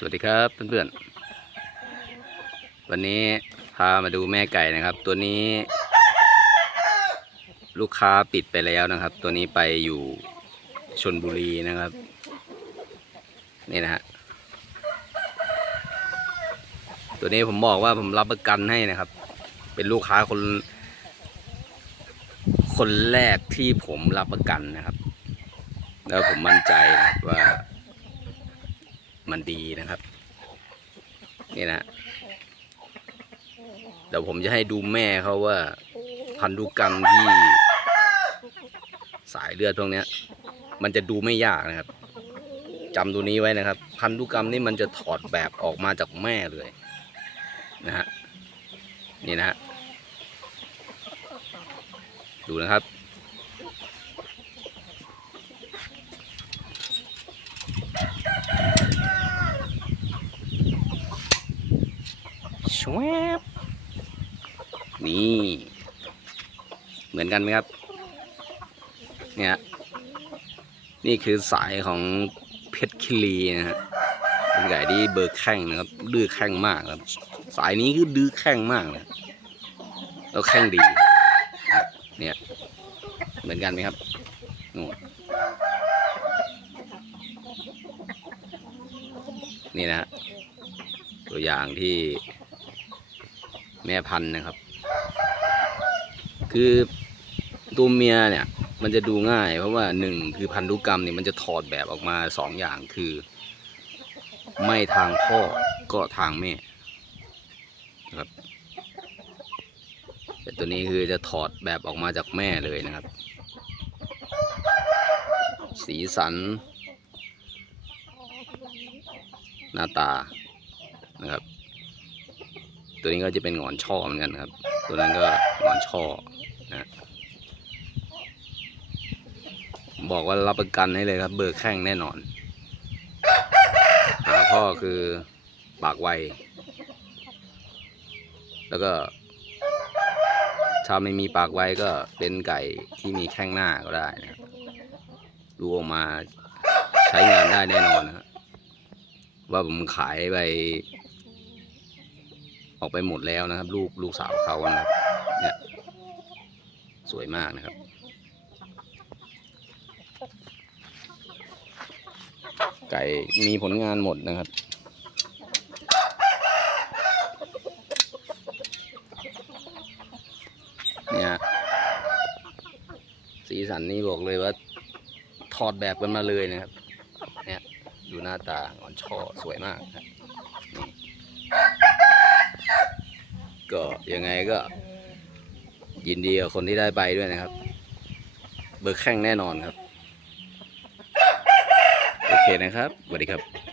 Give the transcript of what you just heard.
สวัสดีครับเพื่อนๆ วันนี้พามาดูแม่ไก่นะครับ ตัวนี้ ลูกค้าปิดไปแล้วนะครับ ตัวนี้ไปอยู่ชนบุรีนะครับ นี่นะฮะตัวนี้ผมบอกว่าผมรับประกันให้นะครับ เป็นลูกค้าคน คนแรกที่ผมรับประกันนะครับ แล้วผมมั่นใจนะครับว่า มันดีนะครับ นี่นะเดี๋ยวผมจะให้ดูแม่เขาว่า พันธุกรรมที่สายเลือดพวกนี้มันจะดูไม่ยากนะครับจำตัวนี้ไว้นะครับ พันธุกรรมนี่มันจะถอดแบบออกมาจากแม่เลยนะฮะนี่นะฮะดูนะครับ ชวบนี่ เหมือนกันไหมครับ เนี่ย นี่คือสายของเพชรคิรีนะฮะเป็นไก่ที่เบอร์แข้งนะครับ ดื้อแข้งมากครับ สายนี้คือดื้อแข้งมากเลยแล้วแข้งดี เนี่ย เหมือนกันไหมครับนู่นนี่นะฮะตัวอย่างที่ แม่พันธุ์นะครับ คือตัวเมียเนี่ยมันจะดูง่าย เพราะว่าหนึ่งคือพันธุกรรมเนี่ยมันจะถอดแบบออกมาสองอย่างคือ ไม่ทางพ่อก็ทางแม่นะครับแต่ตัวนี้คือจะถอดแบบออกมาจากแม่เลยนะครับ สีสัน หน้าตานะครับ ตัวนี้ก็จะเป็นหงอนช่อเหมือนกันครับ ตัวนั้นก็หงอนช่อนะบอกว่ารับประกันให้เลยครับ เบอร์แข้งแน่นอน หาพ่อคือปากไว แล้วก็ถ้าไม่มีปากไวก็เป็นไก่ที่มีแข้งหน้าก็ได้นะครับดูออกมาใช้งานได้แน่นอนนะครับว่าผมขายไป ออกไปหมดแล้วนะครับ ลูกลูกสาวเขานะครับเนี่ยสวยมากนะครับ ไก่มีผลงานหมดนะครับเนี่ยสีสันนี่บอกเลยว่า ถอดแบบกันมาเลยนะครับ เนี่ยดูหน้าตาอ่อนช่อสวยมากครับนี่ก็ ยังไงก็ ยินดีกับคนที่ได้ไปด้วยนะครับ เบอร์แข้งแน่นอนครับ โอเคนะครับสวัสดีครับ